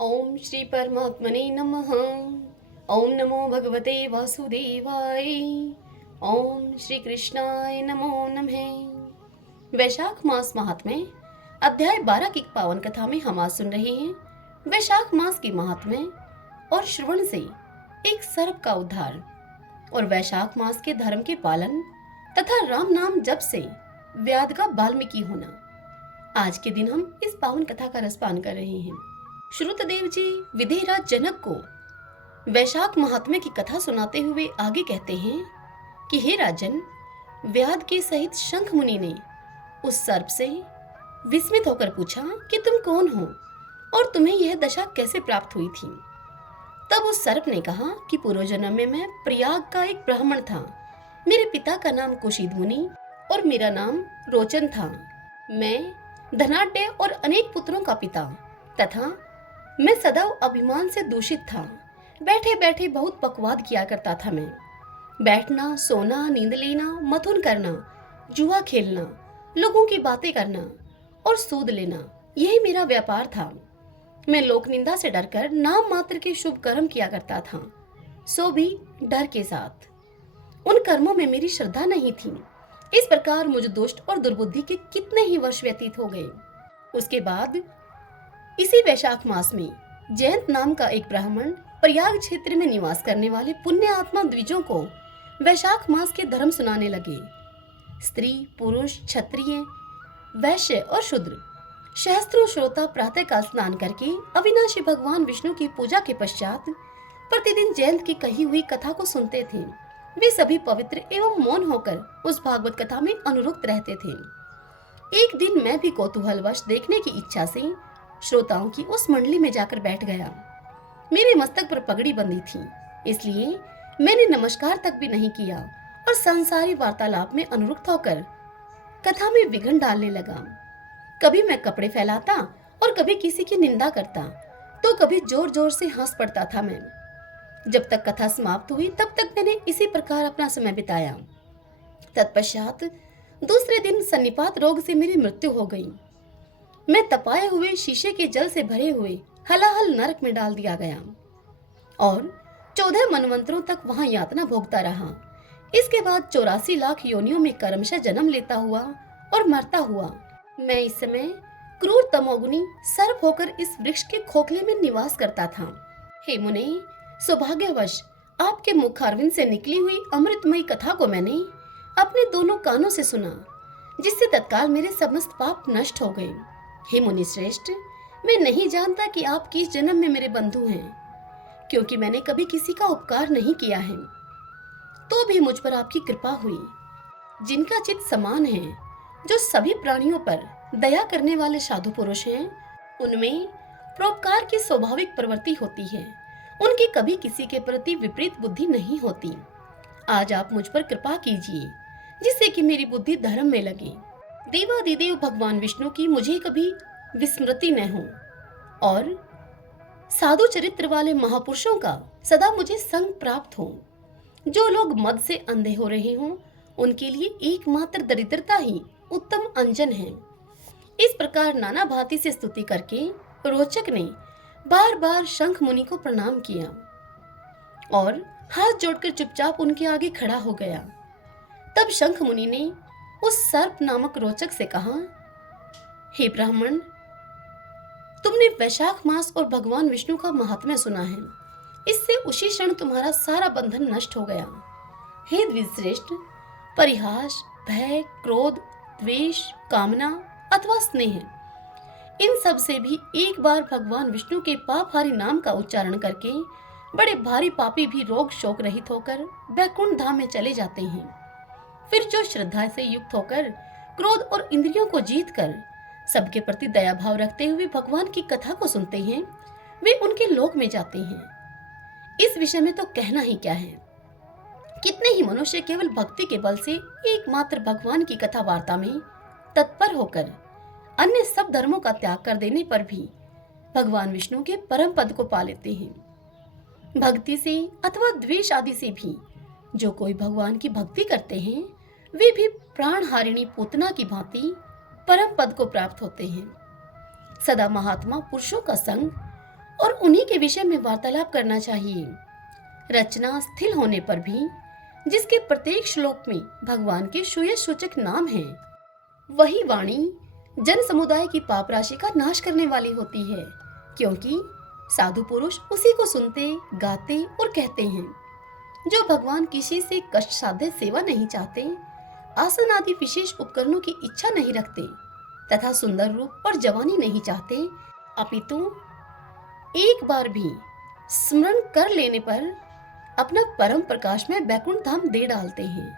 ओम श्री परमात्मने नमः। ओम नमो भगवते वासुदेवाय। ओम श्री कृष्णाय नमो नमः। वैशाख मास महात्म्य अध्याय 12 की पावन कथा में हम आज सुन रहे हैं वैशाख मास की महात्म्य और श्रवण से एक सर्प का उद्धार और वैशाख मास के धर्म के पालन तथा राम नाम जप से व्याध का वाल्मीकि होना। आज के दिन हम इस पावन कथा का रसपान कर रहे हैं। श्रुतदेव जी विदेहराज जनक को वैशाख महात्म्य की कथा सुनाते हुए आगे कहते हैं कि हे राजन, व्याध के सहित शंख मुनि ने उस सर्प से विस्मित होकर पूछा कि तुम कौन हो और तुम्हें यह दशा कैसे प्राप्त हुई थी। तब उस सर्प ने कहा कि पूर्व जन्म में मैं प्रयाग का एक ब्राह्मण था। मेरे पिता का नाम कुशीद मुनि और मेरा नाम रोचन था। मैं धनाढ्य और अनेक पुत्रों का पिता तथा मैं सदैव अभिमान से दूषित था। बैठे बैठे बहुत बकवाद किया करता था। मैं बैठना, सोना, नींद लेना, मथुन करना, जुआ खेलना, लोगों की बातें करना और सूद लेना, यही मेरा व्यापार था। मैं लोक निंदा से डरकर नाम मात्र के शुभ कर्म किया करता था, सो भी डर के साथ। उन कर्मों में मेरी श्रद्धा नहीं थी। इस प्रकार मुझ दुष्ट और दुर्बुद्धि के कितने ही वर्ष व्यतीत हो गए। उसके बाद इसी वैशाख मास में जयंत नाम का एक ब्राह्मण प्रयाग क्षेत्र में निवास करने वाले पुण्य आत्मा द्विजों को वैशाख मास के धर्म सुनाने लगे। स्त्री, पुरुष, क्षत्रिय, वैश्य और शूद्र सहस्त्रों श्रोता प्रातः काल स्नान करके अविनाशी भगवान विष्णु की पूजा के पश्चात प्रतिदिन जयंत की कही हुई कथा को सुनते थे। वे सभी पवित्र एवं मौन होकर उस भागवत कथा में अनुरक्त रहते थे। एक दिन मैं भी कौतूहलवश देखने की इच्छा से श्रोताओं की उस मंडली में जाकर बैठ गया। मेरे मस्तक पर पगड़ी बंधी थी, इसलिए मैंने नमस्कार तक भी नहीं किया और सांसारिक वार्तालाप में अनुरक्त होकर कथा में विघ्न डालने लगा। कभी मैं कपड़े फैलाता और कभी किसी की निंदा करता, तो कभी जोर जोर से हंस पड़ता था। मैं जब तक कथा समाप्त हुई तब तक मैंने इसी प्रकार अपना समय बिताया। तत्पश्चात दूसरे दिन सन्निपात रोग से मेरी मृत्यु हो गई। मैं तपाए हुए शीशे के जल से भरे हुए हलाहल नरक में डाल दिया गया और 14 मनवंतरों तक वहां यातना भोगता रहा। इसके बाद 84 लाख योनियों में क्रमशः जन्म लेता हुआ और मरता हुआ मैं इस समय क्रूर तमोगुनी सर्प होकर इस वृक्ष के खोखले में निवास करता था। हे मुने, सौभाग्यवश आपके मुखारविंद से निकली हुई अमृतमयी कथा को मैंने अपने दोनों कानों से सुना, जिससे तत्काल मेरे समस्त पाप नष्ट हो गए। हे मुनि श्रेष्ठ, मैं नहीं जानता कि आप किस जन्म में मेरे बंधु हैं, क्योंकि मैंने कभी किसी का उपकार नहीं किया है। तो भी मुझ पर आपकी कृपा हुई। जिनका चित्त समान है, जो सभी प्राणियों पर दया करने वाले साधु पुरुष हैं, उनमें परोपकार की स्वाभाविक प्रवृत्ति होती है। उनकी कभी किसी के प्रति विपरीत बुद्धि नहीं होती। आज आप मुझ पर कृपा कीजिए, जिससे कि मेरी बुद्धि धर्म में लगे। देवादिदेव भगवान विष्णु की मुझे कभी विस्मृति न हो और साधु चरित्र वाले महापुरुषों का सदा मुझे संग प्राप्त हो। जो लोग मद से अंधे हो रहे हों, उनके लिए एकमात्र दरिद्रता ही उत्तम अंजन है। इस प्रकार नाना भांति से स्तुति करके रोचक ने बार बार शंख मुनि को प्रणाम किया और हाथ जोड़कर चुपचाप उनके आगे खड़ा हो गया। तब शंख मुनि ने उस सर्प नामक रोचक से कहा, हे ब्राह्मण, तुमने वैशाख मास और भगवान विष्णु का महात्म्य सुना है। इससे उसी क्षण तुम्हारा सारा बंधन नष्ट हो गया। हे द्विजश्रेष्ठ, परिहास, भय, क्रोध, द्वेष, कामना अथवा स्नेह, इन सब से भी एक बार भगवान विष्णु के पापहारी नाम का उच्चारण करके बड़े भारी पापी भी रोग शोक रहित होकर वैकुंठ धाम में चले जाते हैं। फिर जो श्रद्धा से युक्त होकर क्रोध और इंद्रियों को जीतकर सबके प्रति दया भाव रखते हुए भगवान की कथा को सुनते हैं, वे उनके लोक में जाते हैं। इस विषय में तो कहना ही क्या है। कितने ही मनुष्य केवल भक्ति के बल से एकमात्र भगवान की कथा वार्ता में तत्पर होकर अन्य सब धर्मों का त्याग कर देने पर भी भगवान विष्णु के परम पद को पा लेते हैं। भक्ति से अथवा द्वेष आदि से भी जो कोई भगवान की भक्ति करते हैं, वे भी प्राण हारिणी पूतना की भांति परम पद को प्राप्त होते हैं। सदा महात्मा पुरुषों का संग और उन्हीं के विषय में वार्तालाप करना चाहिए। रचना स्थिर होने पर भी जिसके प्रत्येक श्लोक में भगवान के सुयश सूचक नाम हैं, वही वाणी जन समुदाय की पाप राशि का नाश करने वाली होती है, क्योंकि साधु पुरुष उसी को सुनते, गाते और कहते हैं। जो भगवान किसी से कष्ट साध्य सेवा नहीं चाहते, आसन आदि विशेष उपकरणों की इच्छा नहीं रखते तथा सुंदर रूप और जवानी नहीं चाहते, अपितु एक बार भी स्मरण कर लेने पर अपना परम प्रकाश में बैकुंठ धाम दे डालते हैं।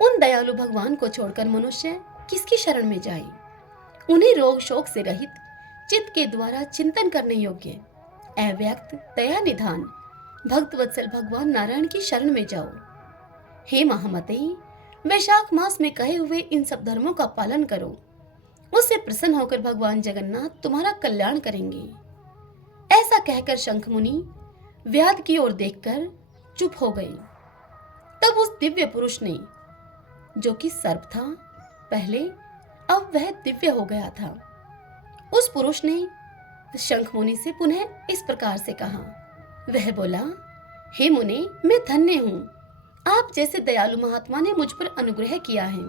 उन दयालु भगवान को छोड़कर मनुष्य किसकी शरण में जाए। उन्हें रोग शोक से रहित चित्त के द्वारा चिंतन करने योग्य अव्यक्त दया निधान भक्त वत्सल भगवान नारायण की शरण में जाओ। हे महामते, वैशाख मास में कहे हुए इन सब धर्मों का पालन करो। उससे प्रसन्न होकर भगवान जगन्नाथ तुम्हारा कल्याण करेंगे। ऐसा कहकर शंख मुनि व्याध की ओर देखकर चुप हो गए। तब उस दिव्य पुरुष ने, जो कि सर्प था पहले, अब वह दिव्य हो गया था, उस पुरुष ने शंख मुनि से पुनः इस प्रकार से कहा। वह बोला, हे मुने, मैं धन्य हूँ। आप जैसे दयालु महात्मा ने मुझ पर अनुग्रह किया है।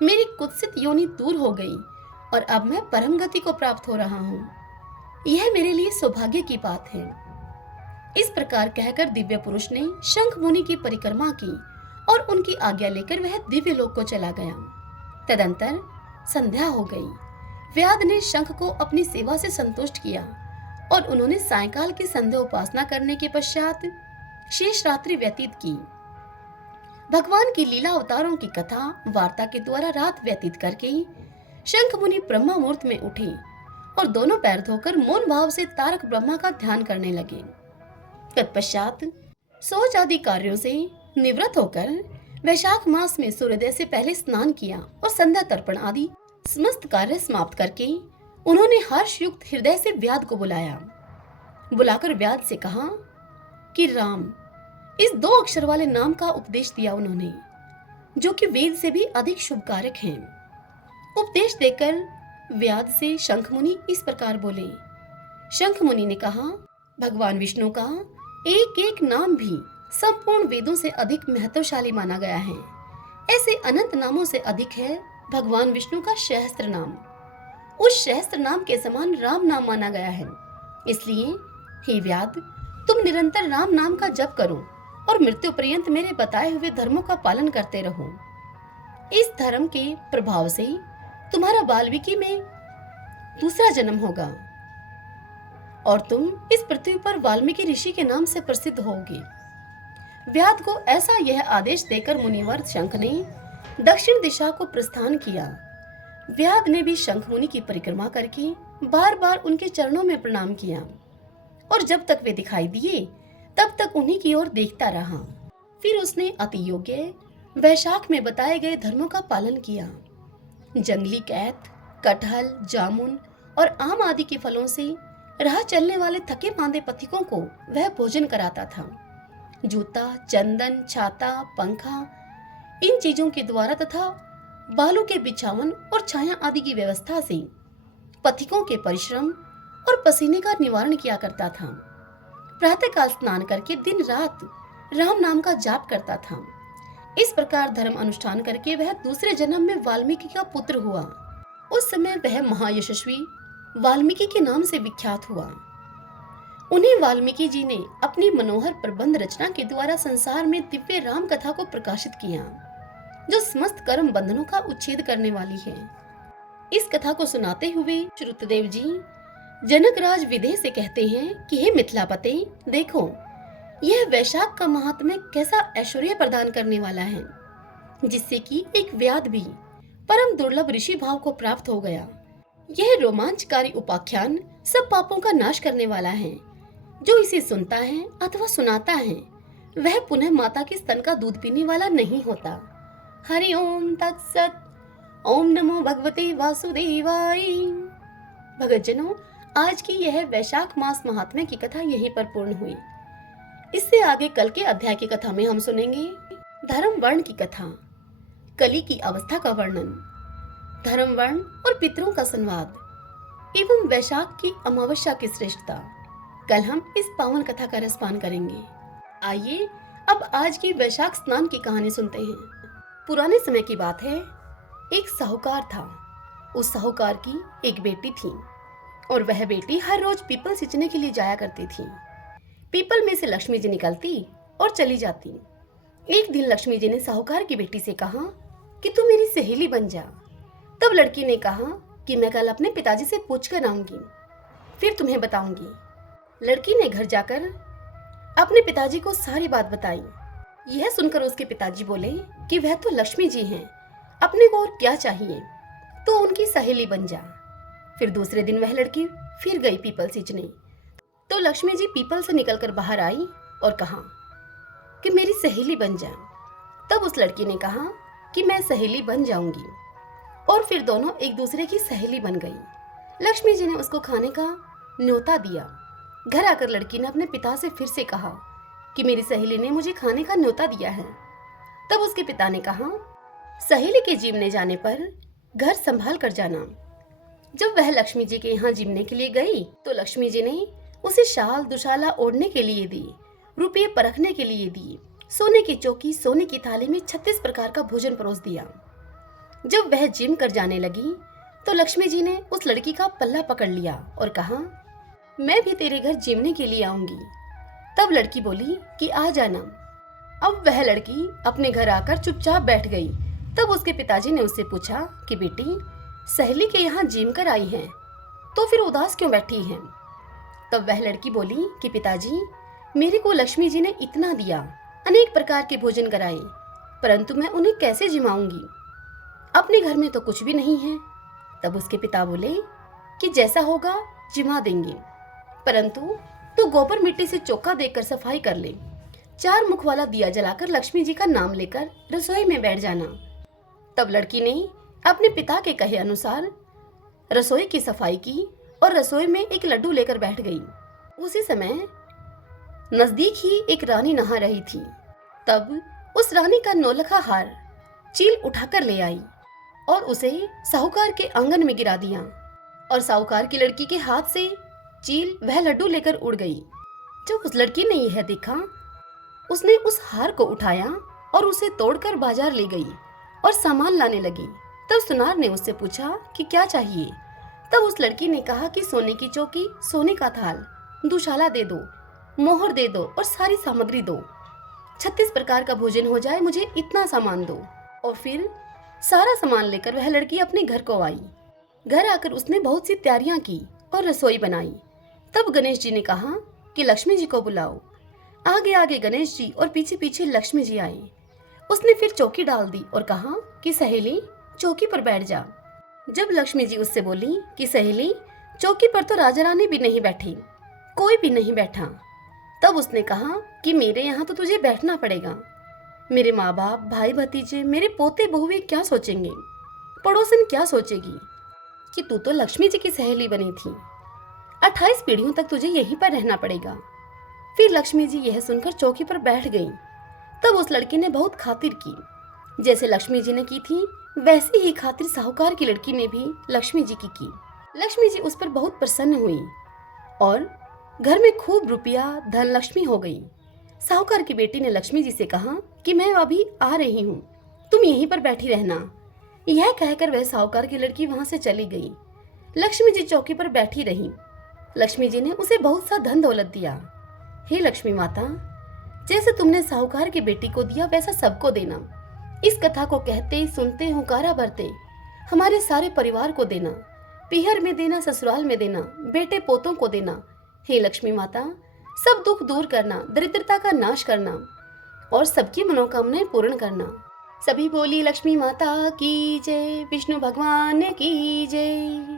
मेरी कुत्सित योनि दूर हो गई और अब मैं परम गति को प्राप्त हो रहा हूँ। यह मेरे लिए सौभाग्य की बात है। इस प्रकार कहकर दिव्य पुरुष ने शंख मुनि की परिक्रमा की और उनकी आज्ञा लेकर वह दिव्य लोक को चला गया। तदंतर संध्या हो गई। व्याध ने शंख को अपनी सेवा से संतुष्ट किया और उन्होंने सायंकाल की संध्या उपासना करने के पश्चात शेष रात्रि व्यतीत की। भगवान की लीला अवतारों की कथा वार्ता के द्वारा रात व्यतीत करके शंख मुनि ब्रह्मा मुहूर्त में उठे और दोनों पैर धोकर मौन भाव से तारक ब्रह्मा का ध्यान करने लगे। तत्पश्चात शौच आदि कार्यों से निवृत्त होकर वैशाख मास में सूर्योदय से पहले स्नान किया और संध्या तर्पण आदि समस्त कार्य समाप्त करके उन्होंने हर्ष युक्त हृदय से व्याध को बुलाया। बुलाकर व्याध से कहा कि राम, इस 2 अक्षर वाले नाम का उपदेश दिया उन्होंने, जो कि वेद से भी अधिक शुभ कारक हैं। उपदेश देकर व्याध से शंख मुनि इस प्रकार बोले। शंख मुनि ने कहा, भगवान विष्णु का एक एक नाम भी संपूर्ण वेदों से अधिक महत्वशाली माना गया है। ऐसे अनंत नामों से अधिक है भगवान विष्णु का सहस्त्र नाम। उस सहस्त्र नाम के समान राम नाम माना गया है। इसलिए हे व्याध, तुम निरंतर राम नाम का जप करो और मृत्यु पर्यंत मेरे बताए हुए धर्मों का पालन करते रहो। इस धर्म के प्रभाव से तुम्हारा वाल्मीकि में दूसरा जन्म होगा और तुम इस पृथ्वी पर वाल्मीकि ऋषि के नाम से प्रसिद्ध होगे। व्याध को ऐसा यह आदेश देकर मुनिवर शंख ने दक्षिण दिशा को प्रस्थान किया। व्याध ने भी शंख मुनि की परिक्रमा करके बार बार उनके चरणों में प्रणाम किया और जब तक वे दिखाई दिए तब तक उन्हीं की ओर देखता रहा। फिर उसने अति योग्य वैशाख में बताए गए धर्मों का पालन किया। जंगली कैत, कटहल, जामुन और आम आदि के फलों से राह चलने वाले थके मांदे पथिकों को वह भोजन कराता था। जूता, चंदन, छाता, पंखा, इन चीजों के द्वारा तथा बालू के बिछावन और छाया आदि की व्यवस्था से पथिकों के परिश्रम और पसीने का निवारण किया करता था। प्रातःकाल स्नान करके दिन रात राम नाम का जाप करता था। इस प्रकार धर्म अनुष्ठान करके वह दूसरे जन्म में वाल्मीकि का पुत्र हुआ। उस समय वह महायशस्वी वाल्मीकि के नाम से विख्यात हुआ। उन्हें वाल्मीकि जी ने अपनी मनोहर प्रबंध रचना के द्वारा संसार में दिव्य राम कथा को प्रकाशित किया, जो समस्त कर्म बंधनों का उच्छेद करने वाली है। इस कथा को सुनाते हुए श्रुतदेव जी जनकराज विदेह से कहते हैं कि हे मिथिलापते, देखो यह वैशाख का महात्म्य कैसा ऐश्वर्य प्रदान करने वाला है, जिससे कि एक व्याध भी परम दुर्लभ ऋषि भाव को प्राप्त हो गया। यह रोमांचकारी उपाख्यान सब पापों का नाश करने वाला है। जो इसे सुनता है अथवा सुनाता है वह पुनः माता के स्तन का दूध पीने वाला नहीं होता। हरि ओम तत्सत। ओम नमो भगवते वासुदेवाय। भगतजनों, आज की यह वैशाख मास महात्म्य की कथा यहीं पर पूर्ण हुई। इससे आगे कल के अध्याय की कथा में हम सुनेंगे धर्म वर्ण की कथा, कली की अवस्था का वर्णन, धर्म वर्ण और पितरों का संवाद एवं वैशाख की अमावस्या की श्रेष्ठता। कल हम इस पावन कथा का रसपान करेंगे। आइए अब आज की वैशाख स्नान की कहानी सुनते हैं। पुराने समय की बात है, एक साहूकार था। उस साहूकार की एक बेटी थी और वह बेटी हर रोज पीपल सींचने के लिए जाया करती थी। पीपल में से लक्ष्मी जी निकलती और चली जाती। एक दिन लक्ष्मी जी ने साहूकार की बेटी से कहा कि तू मेरी सहेली बन जा। तब लड़की ने कहा कि मैं कल अपने पिताजी से पूछ कर आऊंगी, फिर तुम्हें बताऊंगी। लड़की ने घर जाकर अपने पिताजी को सारी बात बताई। यह सुनकर उसके पिताजी बोले कि वह तो लक्ष्मी जी हैं, अपने को और क्या चाहिए, तो उनकी सहेली बन जा। फिर दूसरे दिन वह लड़की फिर गई पीपल सींचने। तो लक्ष्मी जी पीपल से निकलकर बाहर आई और कहा कि मेरी सहेली बन जा। तब उस लड़की ने कहा कि मैं सहेली बन जाऊंगी, और फिर दोनों एक दूसरे की सहेली बन गई। लक्ष्मी जी ने उसको खाने का न्योता दिया। घर आकर लड़की ने अपने पिता से फिर से कहा कि मेरी सहेली ने मुझे खाने का न्योता दिया है। तब उसके पिता ने कहा, सहेली के जीवने जाने पर घर संभाल कर जाना। जब वह लक्ष्मी जी के यहाँ जीवने के लिए गई तो लक्ष्मी जी ने उसे शाल दुशाला ओढ़ने के लिए दी, रुपये परखने के लिए दिए, सोने की चौकी, सोने की थाली में 36 प्रकार का भोजन परोस दिया। जब वह जिम कर जाने लगी तो लक्ष्मी जी ने उस लड़की का पल्ला पकड़ लिया और कहा, मैं भी तेरे घर जिमने के लिए आऊंगी। तब लड़की बोली कि आ जाना। अब वह लड़की अपने घर आकर चुपचाप बैठ गई। तब उसके पिताजी ने उससे पूछा कि बेटी, सहेली के यहाँ जिम कर आई है तो फिर उदास क्यों बैठी है? तब वह लड़की बोली कि पिताजी, मेरे को लक्ष्मी जी ने इतना दिया, अनेक प्रकार के भोजन कराए, परंतु मैं उन्हें कैसे जिमाऊंगी? अपने घर में तो कुछ भी नहीं है। तब उसके पिता बोले कि जैसा होगा जिमा देंगे, परंतु तो गोबर मिट्टी से चौका देकर सफाई कर ले। 4 मुख वाला दिया जलाकर लक्ष्मी जी का नाम लेकर रसोई में बैठ जाना। तब लड़की ने अपने पिता के कहे अनुसार रसोई की सफाई की और रसोई में एक लड्डू लेकर बैठ गई। उसी समय नजदीक ही एक रानी नहा रही थी। तब उस रानी का नौलखा हार चील उठाकर ले आई और उसे साहूकार के आंगन में गिरा दिया, और साहूकार की लड़की के हाथ से चील वह लड्डू लेकर उड़ गई। जब उस लड़की ने यह देखा, उसने उस हार को उठाया और उसे तोड़कर बाजार ले गई और सामान लाने लगी। तब सुनार ने उससे पूछा कि क्या चाहिए? तब उस लड़की ने कहा कि सोने की चौकी, सोने का थाल, दुशाला दे दो, मोहर दे दो और सारी सामग्री दो। 36 प्रकार का भोजन हो जाए, मुझे इतना सामान दो। और फिर सारा सामान लेकर वह लड़की अपने घर को आई। घर आकर उसने बहुत सी तैयारियां की और रसोई बनाई। तब गणेश जी ने कहा कि लक्ष्मी जी को बुलाओ। आगे आगे गणेश जी और पीछे पीछे लक्ष्मी जी आई। उसने फिर चौकी डाल दी और कहा कि सहेली, चौकी पर बैठ जा। जब लक्ष्मी जी उससे बोली कि सहेली, चौकी पर तो राजा रानी भी नहीं बैठी, कोई भी नहीं बैठा। तब उसने कहा कि मेरे यहाँ तो तुझे बैठना पड़ेगा। मेरे माँ बाप, भाई भतीजे, मेरे पोते बहुए क्या सोचेंगे? पड़ोसन क्या सोचेगी कि तू तो लक्ष्मी जी की सहेली बनी थी। 28 पीढ़ियों तक तुझे यहीं पर रहना पड़ेगा। फिर लक्ष्मी जी यह सुनकर चौकी पर बैठ गईं। तब उस लड़की ने बहुत खातिर की। जैसे लक्ष्मी जी ने की थी, वैसी ही खातिर साहूकार की लड़की ने भी लक्ष्मी जी की। लक्ष्मी जी उस पर बहुत प्रसन्न हुई और घर में खूब रुपया, धन लक्ष्मी हो गई। साहूकार की बेटी ने लक्ष्मी जी से कहा कि मैं अभी आ रही हूँ, तुम यहीं पर बैठी रहना। यह कहकर वह साहूकार की लड़की वहां से चली गई। लक्ष्मी जी चौकी पर बैठी रही। लक्ष्मी जी ने उसे बहुत सा धन दौलत दिया। हे लक्ष्मी माता, जैसे तुमने साहूकार की बेटी को दिया वैसा सबको देना। इस कथा को कहते, सुनते, हुंकारा भरते हमारे सारे परिवार को देना। पीहर में देना, ससुराल में देना, बेटे पोतों को देना। हे लक्ष्मी माता, सब दुख दूर करना, दरिद्रता का नाश करना और सबकी मनोकामनाएं पूर्ण करना। सभी बोली लक्ष्मी माता की जय, विष्णु भगवान की जय।